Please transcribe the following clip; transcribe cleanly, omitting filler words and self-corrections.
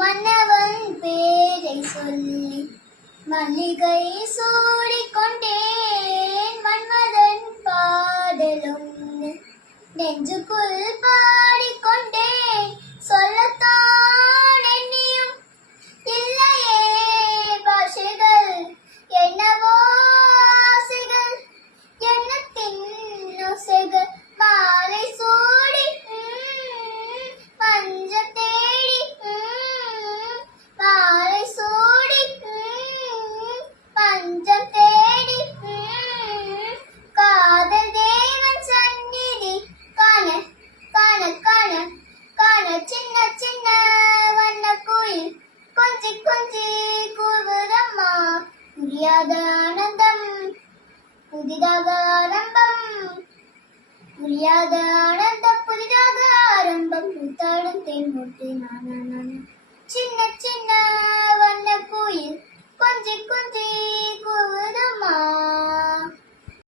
மன்னவன் பேரை சொல்லி மல்லிகை சூடிக்கொண்டேன். மன்மதன் பாடலொன்று நெஞ்சுக்குள் பாடிக்கொண்டேன். சொல்லத்தான் எண்ணியும் இல்லையே பாஷைகள், என்னவோ ஆசைகள், எண்ணத்தின் ஓசைகள். மாலை சூடி பஞ்சம் தேடி, மாலை சூடி பஞ்சம் தேடி, காதல் தேவன் சந்நிதி காண காண காண காண. சின்ன சின்ன வண்ண குயில் கொஞ்சி கொஞ்சி கூவுதம்மா. புரியாத ஆனந்தம் புதிதாக ஆரம்பம், புரியாத ஆனந்தம் புதிதாக ஆரம்பம். பூத்தாடும் தேன் மொட்டு நானா நானா. சின்ன